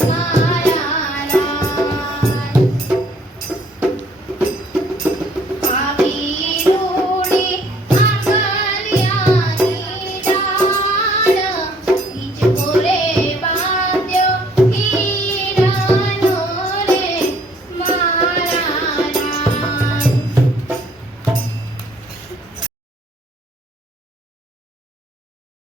Bye.